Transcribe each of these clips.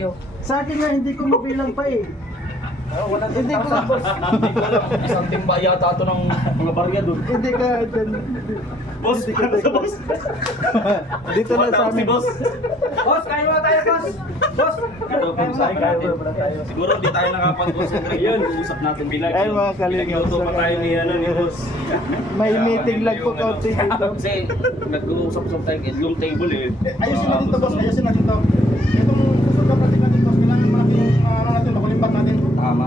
kayo. Sa akin nga, hindi ko mabilang pa eh. Wala Hindi ko boss. Hindi ko alam. Isang timba yata ito ng mga barya doon. Hindi ka dyan. Boss, ano sa boss? Dito lang sa amin. Boss. Boss, kain mo tayo, boss. Boss, Ito, pumusay ka natin. Siguro di tayo nakapag-concentrate. Yun, usap natin bilang. Ay, mga kalingap. Pinagluto pa tayo ni, ni boss. May meeting lang po kaunti dito. Kasi nag-uusap-usap tayo yung table eh. Ayusin natin to boss, ayusin natin to. Itong susunod na project natin boss, kailangan malaki yung ano natin, makulimbat natin. Tama.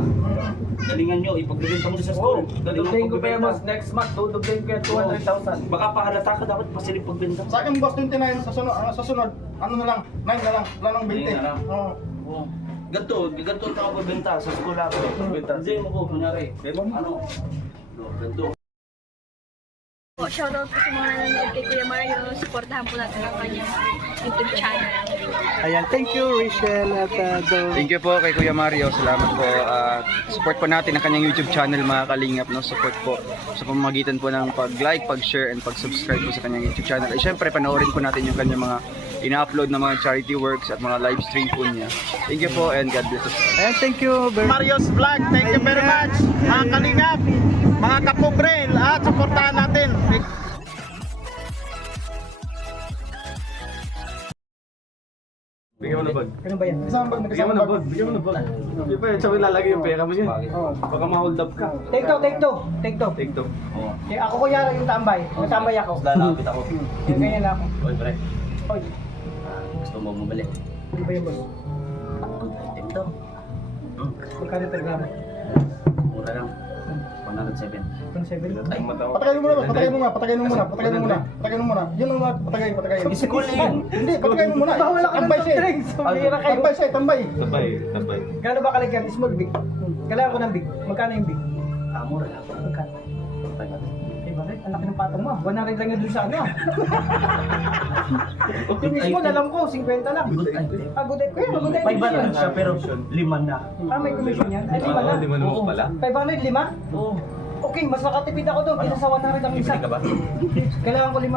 Galingan nyo, ipagbibenta mo sa store. dudugtugin ko pa yan, boss. Next month, dudugtugin ko yan 200,000. Baka pahalata ka, dapat pasilip pagbenta. Sa akin boss, 29, sa sunod, ano na lang, 9 na lang, wala nang 20. 9 na lang. Oo. Oo. Ganito ako pagbenta sa school ako. Pagbenta. Hindi mo ko, kunyari. Ano? Ganito. Po, shoutout po sa mga nanonood kay Kuya Mario. Supportahan po natin ang kanyang YouTube channel. Ayan, thank you Rachel at Dor. Thank you po kay Kuya Mario. Salamat po. Support po natin ang kanyang YouTube channel mga kalingap. No? Support po sa pamamagitan po ng pag-like, pag-share, and pag-subscribe po sa kanyang YouTube channel. At syempre, panoorin po natin yung kanyang mga ina-upload na mga charity works at mga live stream po niya. Thank you po and God bless us. Ayan, thank you very much. Mario's Vlog, thank you very much. Mga kalingap, mga kapobre, at supportahan natin. Bigyan mo na bag. Ano ba yan? Isang bag, Bigyan mo na bag. Bigyan mo na bag. Di ba, sabi lalagay yung pera mo dyan. Baka ma-hold up ka. Take two, take two. Take two. Take to. Oo. Eh, ako kuya yung tambay. May tambay ako. Tapos lalapit ako. Yung ganyan ako. Oy, pre. Oy, Gusto mo bumalik? di ba yun, boss? Good item to. Magkano per gramo? Mura lang. 107. 1.7? Ay, Patayin mo muna, boss, patayin mo muna, patayin mo muna, patayin mo muna, patayin mo muna. Yun ang mga patayin, patayin. School yun. Hindi, patayin mo muna. Bawal ako ng Tambay soft siya. drinks. Pumira kayo. Tambay siya, tambay. Tabay, tabay. Gano'n ba kalagyan? Small, big? Kailangan ko ng big. Magkano yung big? Mura lang. Magkano? Tayo natin. Eh, bakit? Ang laki ng patong mo. 100 lang yun dun sa ano. Yung mismo, alam ko, 50 lang. Good item. Good day. Kuya, good day. 500 siya pero 5 na. May commission yan? Ay, 5 na. Di mo naman pala. 500, 5? Oo. Okay, mas makatipid ako doon kaysa sa 100 ang isa. Bibili ka ba? Kailangan ko 5.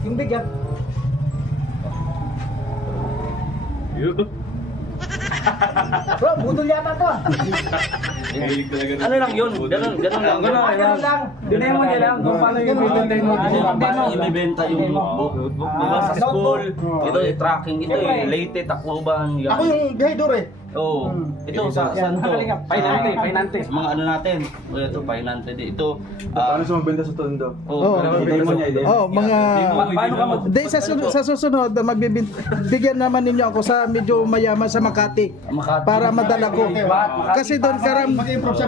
Yung big yan. Bro, budol yata to ah. Ano lang yun? Ganun lang. Ganun lang. Dinay mo niya lang kung paano yung bibenta yung Paano ibibenta yung notebook? Diba sa school, ito yung tracking, ito yung late, takbuban. Ako yung guidor eh. Oo. Ito sa saan to? Pinante. Sa mga ano natin. Ito, Pinante. Ito, Paano sa magbenta sa tondo? Oh, mga Paano ka mag... Di, sa susunod, bigyan naman ninyo ako sa medyo mayaman sa Makati Makati. para madala ko. Kasi doon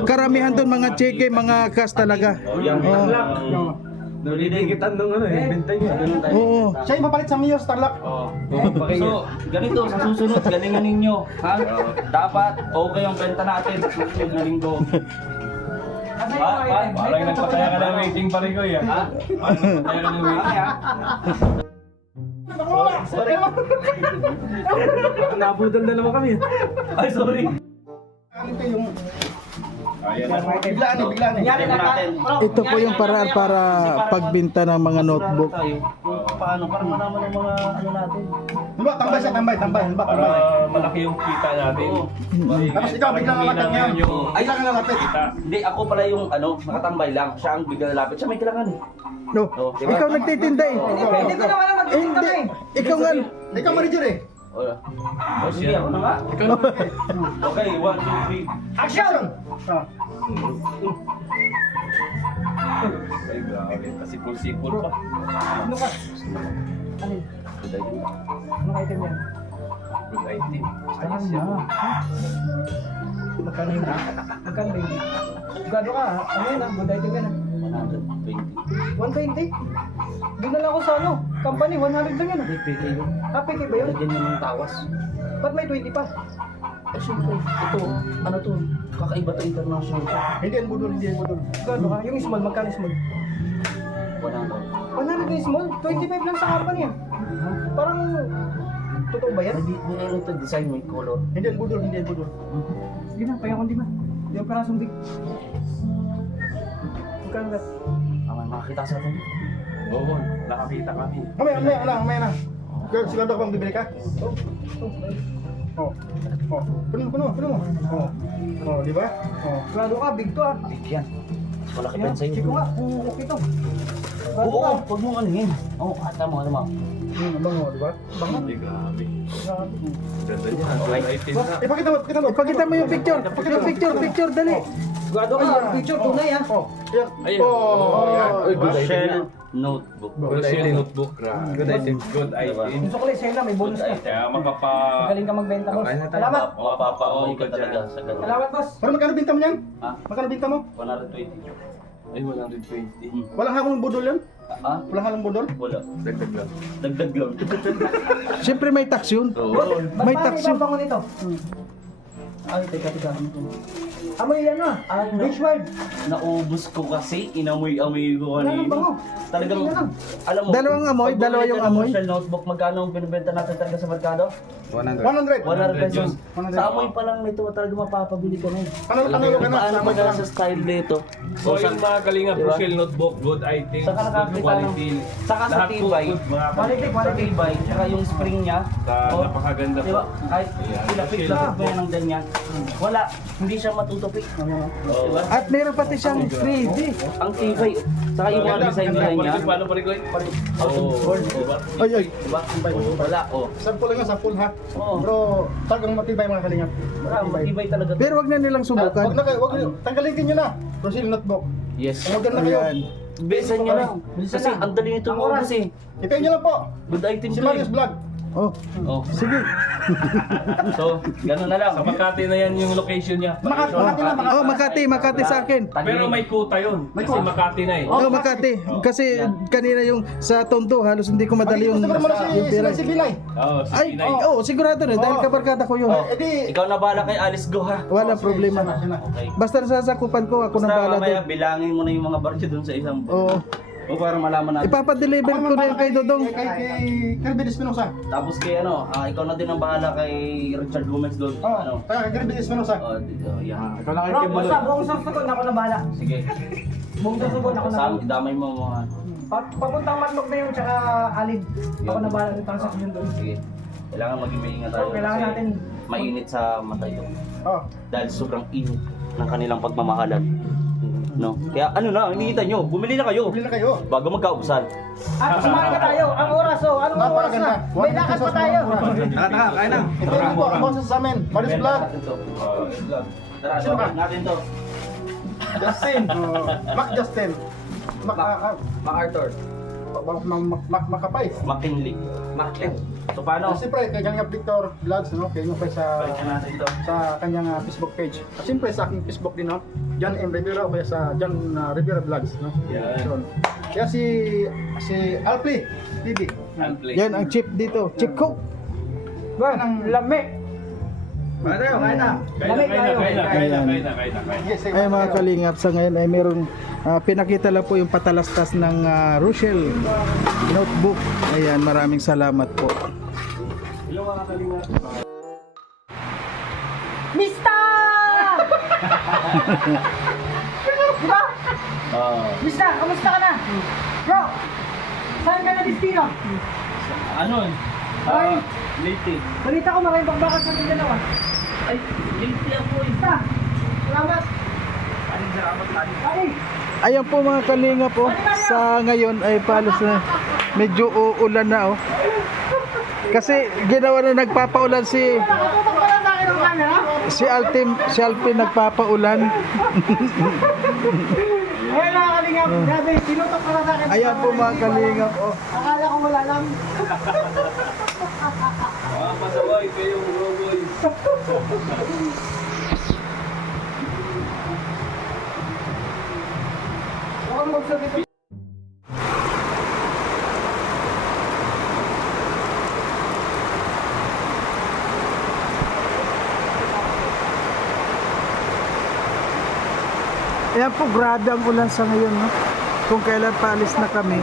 karamihan doon mga cheque, mga cash talaga. Oo. Nalidigitan nung ano eh, benta niya. Ganun tayo. Oo. Siya yung mapalit sa Mio Starlock. So, ganito, sa susunod, galingan ninyo. Ha? Dapat, okay ang benta natin sa susunod na linggo. Parang nagpataya ka ng waiting pa rin ko yan. Ha? Parang nagpataya ka ng waiting. Nabudol na naman kami. Ay, sorry. Ano ito yung... Biglaan eh, biglaan eh. Nangyari na natin. Ito po yung paraan para pagbenta ng mga notebook. Paano? Para malaman ng mga ano natin. Diba, tambay siya, tambay. Diba, Para tambay. malaki yung kita natin. Tapos ikaw, biglang lalapit niya. Ay, Biglang lalapit. Hindi, ako pala yung ano, nakatambay lang. Siya ang bigla lalapit. Siya may kailangan eh. No, Diba? ikaw nagtitinda eh. Hindi ko naman alam Eh, magtitinda hindi. eh. Ikaw nga. Ikaw manager eh. Wala. O sige, ako na nga. Okay, 1, 2, 3. Action! Ah. Ay, grabe. Kasipul-sipul pa. Ano ka? Ano yun? Good idea. Anong item yan? Good item. Ayos na. Magkano yun? Magkano ba yun? Gado ka ha? Ano yun ha? Good item yan ha? 120. 120? Doon na lang ako sa ano? Company, 100 lang yan ha? Pwede yun. PK ba yun? Lagyan yung tawas. Ba't may 20 pa? Eh, syempre, ito, ano to? Kakaiba to international. Hindi yan budol, hindi yan budol. Gado ka? Yung small, magkano small? 100. 100 yung small? 25 lang sa company ah. Parang, totoo ba yan? May ano to, design, may color. Hindi yan budol, hindi yan budol. Sige na, payakon di ba? Yung parasong big. Magkano ba? May makakita sa atin. Oo, nakakita kami. Mamaya na. Girl, sigurado ka bang bibili ka? Oh, Oh. Oh, puno mo. Oh, di ba? Oh. Grado ka, big to ah. Big yan. Malaki Yan, pa sa'yo. check ko nga kung okay to. Grado Oo, ka. huwag mong anuhin. Oo, ata mo, ano mo. Bango, di ba? Bango. Grabe. Grabe. Ganda niya. Good item na. Ipakita mo. Ipakita mo yung picture. Yung picture, dali. Grado ka, picture tunay ah. Oh, yan. Ayun. Oh, yan. Uy, good item Shell na. notebook. Rochelle notebook. Good item. Good item. Gusto ko lang sa'yo lang, may bonus ka. Kaya makapa... Magaling ka magbenta, boss. Kakain na tayo. Salamat. Mapapaamoy ka talaga sa ganun. Salamat, boss. Pero magkano binta mo yan? Ha? Magkano binta mo? 120. Ay, 120. Walang halong budol yan? Ha? Walang halong budol? Wala. Dagdag lang. Dagdag lang. Siyempre may tax yun. Oo. May Paano tax yun. ibabango nito? Ay, teka. Amoy yan ah. Ay, no. Beach word. Naubos ko kasi, inamoy-amoy ko Wala nang bango. kanina. Talagang, Hindi na lang. alam mo. Dalawang amoy, pag dalawa bumili yung ka ng amoy. Rochelle notebook, magkano ang binibenta natin talaga sa merkado? 100. 100. 100 pesos. 100. Sa amoy pa lang nito, talaga mapapabili ka na eh. Ano ka na? Paano Sama ba ka lang. sa style nito? So, yung mga kalingap, Diba? Rochelle notebook, good items, Saka good nakakita ng... quality. Saka sa Lahat po tibay. good, mga Quality, Sa quality. tibay, tsaka yung spring niya. Sa napakaganda po. Diba? Kahit Ayan. pilapit-lapit mo yan ng ganyan. Wala, hindi siya matutupik. Diba? At meron pati siyang 3D. Ang tibay, saka yung mga design design niya. Paano pa rin ko? Gold, diba? Ay, ay. Diba? Wala, oh. Sample lang sa full ha. Oo. Pero talagang matibay mga kalingap. Wala, matibay talaga. Pero wag na nilang subukan. Wag na kayo, wag niyo. Tanggalin din niyo na. Rochelle notebook. Yes. Huwag na kayo. Ayan. Bilisan niya lang. Kasi ang dali nito maubos eh. Itayin niyo lang po. Good item Si to Marius eh. Vlog. Oh, Oh. sige. So, gano'n na lang. Sa Makati na yan yung location niya. Makati na, Makati. Oh, Makati sa akin. Pero may kuta yun. Kasi Makati na eh. Oh, Makati. Kasi kanina yung sa Tondo, halos hindi ko madali yung Gusto ko naman yung pera. si Bilay. Oo, Ay, si Pinay. oh, sigurado na dahil kabarkada ko yun. Eh di, Ikaw na bahala kay Alice Go ha. Walang problema. Okay. Basta sasakupan ko, ako nang Basta bahala mamaya doon. bilangin mo na yung mga baryo doon sa isang Oo. O para malaman natin. Ipapadeliver ko na yan kay Dodong. Kay Kirby Espinosa. Tapos kay ano, ikaw na din ang bahala kay Richard Gomez doon. Oh, Ano? taga Kirby Espinosa. Dito, yan. Ikaw lang Bro, basta buong sasagot ako na bahala. Sige. Buong sasagot ako na. Damay mo mga. Papuntang Matlog na yung tsaka Alid. Ako na bahala ng transaction doon. Sige. Kailangan maging maingat tayo. Bro, kailangan kasi natin. mainit sa mata ito. Oh. Dahil sobrang init ng kanilang pagmamahalan. No? Kaya ano na, hinihita nyo, bumili na kayo. Bili na kayo. Bago magkaubusan. At sumaga tayo. Ang oras oh. Anong oras na? May lakad pa tayo. Kain na. Ito lang po, ang boses sa amin. Marius Vlog. Tara, Sino ba? natin to. Justin. Mac Justin. MacArthur. Makapay. McKinley. So paano? Siyempre, kay Kalingap Victor Vlogs, no? Kay nyo sa Balikan natin to. kanyang Facebook page. At siyempre sa aking Facebook din, no? John M. Rivera o kaya sa John Rivera Vlogs, no? Yan. So, kaya si Alpli TV. Yan ang chip dito. Chip cook. Bro, lami. Kain na. Yes, Ay mga kalingap, sa ngayon ay meron pinakita lang po yung patalastas ng Rochelle notebook. Ayan, maraming salamat po. Mista! Diba? Mista, kamusta ka na? Bro, saan ka na destino? Ano? Ay. Late. Balita ko maraming pagbakas sa dalawa. Ay, late ako eh. Mista, salamat. Ay, Ayan po mga kalingap po, sa ngayon ay palos na medyo uulan na oh. Kasi ginawa na nagpapaulan si nakatutok pa lang sa akin ang camera. si Alpin nagpapaulan. Ay, nakakalingap. Grabe, sinutok pa lang sa akin. Ayan po mga kalingap oh. Akala ko wala lang. Pasaway kayong roboy. Huwag mo magsabi. Ayan po, grabe ang ulan sa ngayon no. Kung kailan paalis na kami,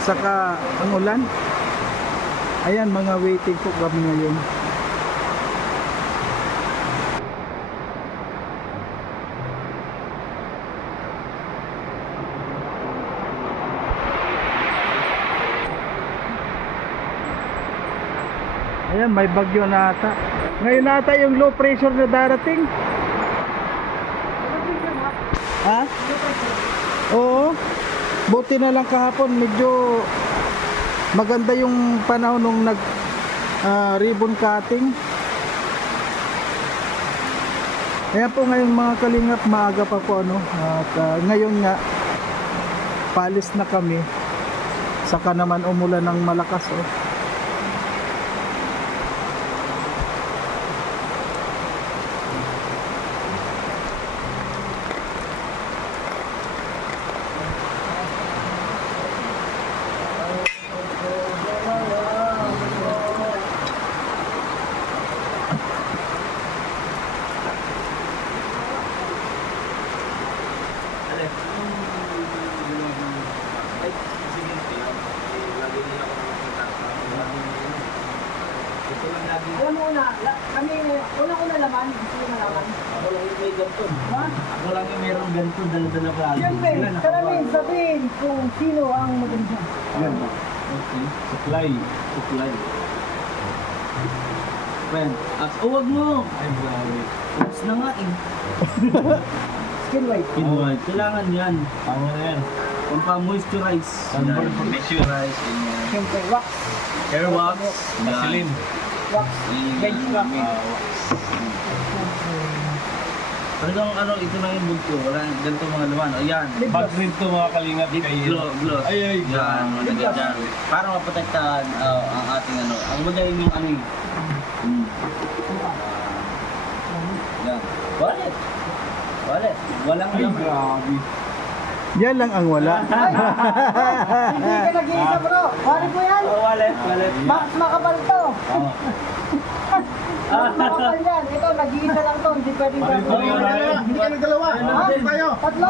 saka ang ulan. Ayan, mga waiting po kami ngayon. Ayan, may bagyo na ata. Ngayon nata yung low pressure na darating. Ha? Oo. Buti na lang kahapon medyo maganda yung panahon nung nag ribbon cutting. Ayan po ngayon mga kalingap, maaga pa po ano. At ngayon nga paalis na kami. Saka naman umulan ng malakas oh. Alam mo una, kami, unang-una laman, gusto ko malaman. Ako lang yung may ganito. Ako lang yung meron ganito, dala-dala pa. Siyempre, karamihan sabihin kung sino ang maganda. Okay. Supply. Friend. Wag mo! Ay, grabe. Tapos na nga eh. Skin white. Skin white. Kailangan yan. Tama na yan. Pampa-moisturize. Pampa-moisturize. Siyempre, wax. Hair wax. Vaseline. Wax. Bench wax. Talagang ano, ito lang yung bulto. Wala ganito mga laman. O yan. Bag rin to mga kalingap kay Gloss. Ay, Yan. Nagyan dyan. Para maprotektahan ang ating ano. Ang magaling yung ano eh. Yan. Wallet. Walang grabe. Yan lang ang wala. Hindi ka nag-iisa bro. Pari ko yan. Wallet. Max makapal to. Max makapal yan. Ito, nag-iisa lang to. Hindi pwedeng Hindi ka nagdalawa. Tayo. Tatlo?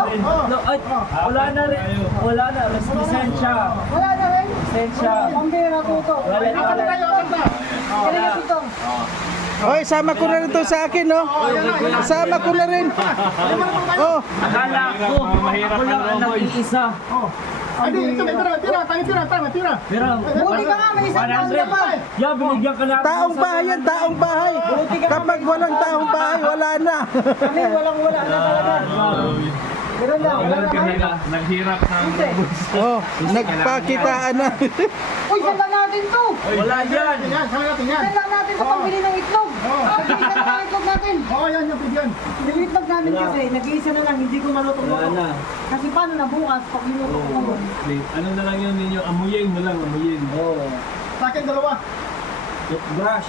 Ay, wala na rin. Wala na. Lisensya. Wala na rin. Lisensya. Pambira ko ito. Wallet. Kailan ka ito? Oy, sama ko na rin to sa akin, no? Sama ko na rin. Oh, Akala ko, ako lang ang nag-iisa. Ay, ito, tira. Pero, Buti ka nga, may isang taon ka pa. yeah, binigyan ka namin. taong bahay yan, taong bahay. Kapag walang taong bahay, wala na. Kami walang-wala na talaga. Meron lang, wala naman. Naghirap ng Oh, nagpakitaan na. Uy, saan lang natin to? Wala yan. Yan, sama natin yan. Saan lang natin to pambili ng itlog? Pambili ka ng itlog natin. Oo, yan, yan. Yung itlog namin kasi, nag-iisa na lang, hindi ko Wala na. malutong-luto. Kasi paano na bukas, pag niluto ko mo? ano na lang yun ninyo, amuyin mo lang, amuyin. Oo. Sa akin, dalawa. Toothbrush.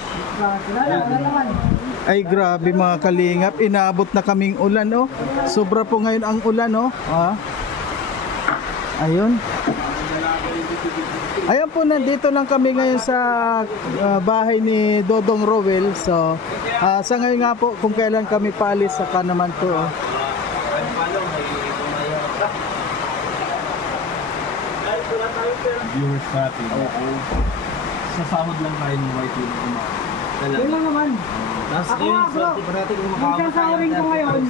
Wala naman. Ay, grabe mga kalingap. Inaabot na kaming ulan, oh. Sobra po ngayon ang ulan, oh. Ah. Ayun. Ayan po, nandito lang kami ngayon sa bahay ni Dodong Rowell. So, sa ngayon nga po, kung kailan kami paalis, saka naman to. Oh. Viewers natin. Sasahod lang tayo ng white yung Yun lang naman. Tapos Ako nga, bro. Yung sasawarin ko ngayon,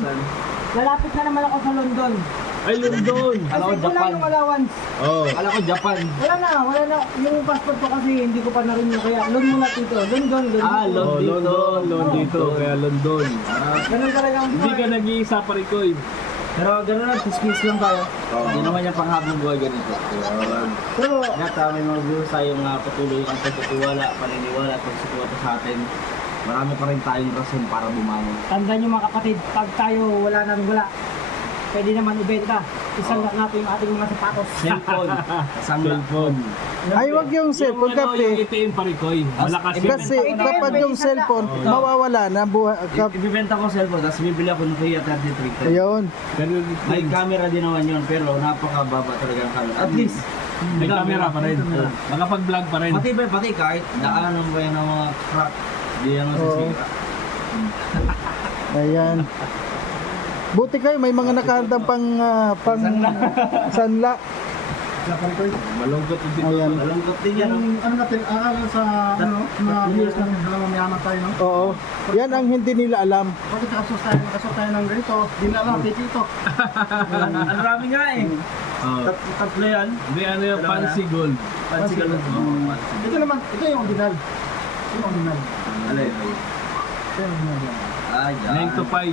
lalapit na naman ako sa London. Ay, London! Alam ko Kasi kulang Japan. yung allowance. Oh. Alam ko Japan. Wala na. Yung passport ko kasi hindi ko pa na-renew. Kaya loan muna dito. London. London dito, kaya London. Ganun talaga ang Hindi ka nag-iisa pa rin ko eh. Pero gano'n lang, kiss lang tayo. Hindi naman yung panghabang buhay ganito. Pero, Kaya may mga viewers tayong patuloy ang pagtitiwala, paniniwala at pagsuporta sa atin. Marami pa rin tayong rason para bumangon. tandaan nyo mga kapatid, pag tayo wala nang wala, pwede naman ibenta. Isang lang natin yung ating mga sapatos. Cellphone. Cellphone. Ay, wag yung cellphone, Yung kape. itiin pa rin ko eh. Malakas yun. Kasi kapag yung cellphone, mawawala na buhay. Ibibenta ko cellphone, tapos bibili ako ng Kia 33. Ayun. Ganun. May camera din naman yun, pero napakababa talaga ang camera. At least, May camera pa rin. Makapag-vlog pa rin. pati kahit daanan mo yan ng mga crack, di yan masisira. Ayan. Buti kayo, may mga nakahandang pang sanla. Malungkot din dito. Ayan. Malungkot din yan. Yung ano natin, sa mga viewers natin, dalawa mayaman tayo, no? Oo. Yan ang hindi nila alam. Bakit nakasuot tayo ng ganito? Di na lang, take ito. Ang rami nga eh. Tatlo yan. Hindi ano yung fancy gold. Pansigal lang. Ito naman, ito yung original. Yung original. Alay. Ay, yan. 9 to 5.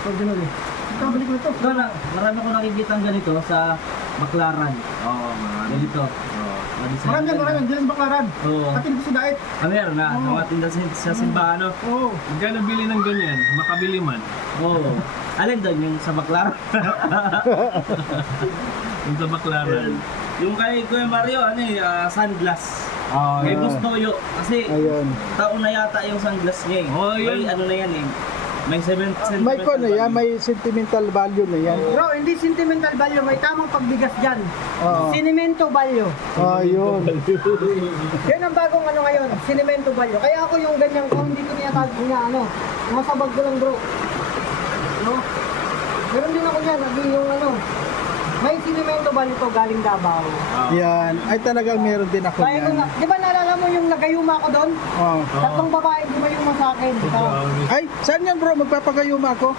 Pag ganun eh. Ito, balik mo ito. Ito, marami ko nakikita ganito sa Baclaran. Oo, ganito. Marami yan, dyan sa Baclaran. Oo. Pati dito sa Daet. Meron na, sa mga tinda sa simbahan, no? Oo. Magkano bili ng ganyan? Makabili man. Oo. Alin doon, yung sa Baclaran? Yung sa Baclaran. Yung kay Kuya Mario, sunglass. Ah, Kay Gustoyo. Kasi ayun. taon na yata yung sunglass niya eh. Oh, yun. May ano na yan eh. May 7 May ko na yan, may sentimental value na yan. Bro, hindi sentimental value, may tamang pagbigas dyan. Oo. Sinemento value. Ayun. Yan ang bagong ano ngayon, sinemento value. Kaya ako yung ganyan ko, hindi ko niyatag niya ano. Nasa bag ko lang bro. No? Meron din ako niyan, yung ano. May sinemento value to galing Davao. Yan. Ay talagang meron din ako Kaya ko yan. na, di ba naalala mo yung nagayuma ko doon? Oh. Tatlong babae gumayuma sa akin. Ay, saan yan bro? Magpapagayuma ako?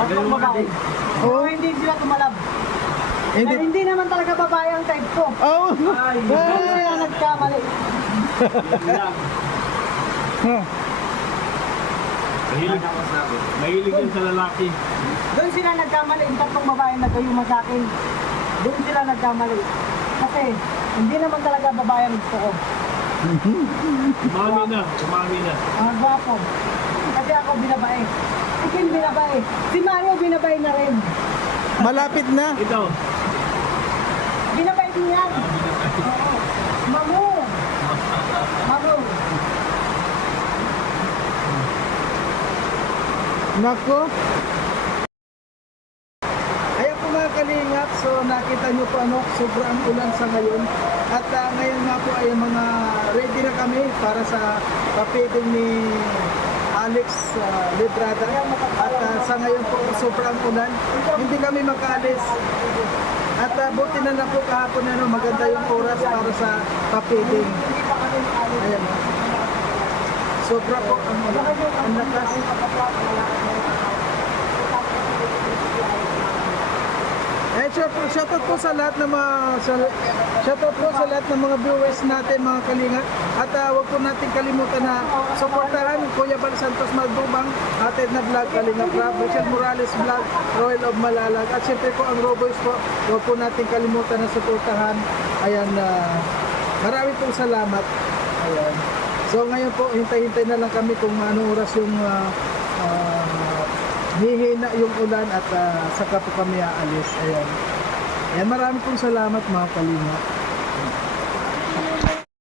Tatlong babae. Oo, hindi sila tumalab. Hindi. Dahil hindi naman talaga babae ang type ko. Oh. Doon sila nagkamali. Huh. Mahilig yan sa lalaki. Doon sila nagkamali. Yung tatlong babae nagayuma sa akin. Doon sila nagkamali. Kasi hindi naman talaga babae ang gusto ko. Umami na. Ang gwapo. Kasi ako binabae. Ikin binabae. Si Mario binabae na rin. Malapit na. Ito. Binabae din yan. Oo. Mamu. Mamu. Nako. Ayan po mga kalingap, so nakita nyo po sobrang ulan sa ngayon. At ngayon nga po ay mga ready na kami para sa papeding ni Alex Librada. At sa ngayon po sobrang ulan, hindi kami makaalis. At buti na lang po kahapon maganda yung oras para sa papeding. Ayan. Sobra po ang lakas. Shoutout po sa lahat ng mga shoutout po sa lahat ng mga viewers natin mga kalingat. At wag po natin kalimutan na suportahan Kuya Bal Santos Magdumang, atin na vlog Kalingat Rab, Rachel Morales vlog, Royal of Malalag. At syempre po ang Roboys po, wag po natin kalimutan na suportahan. Ayan, marami pong salamat. Ayan. So ngayon po, hintay-hintay na lang kami kung anong oras yung hihina yung ulan at saka po kami aalis. Ayan. Ayan, marami pong salamat mga kalingap.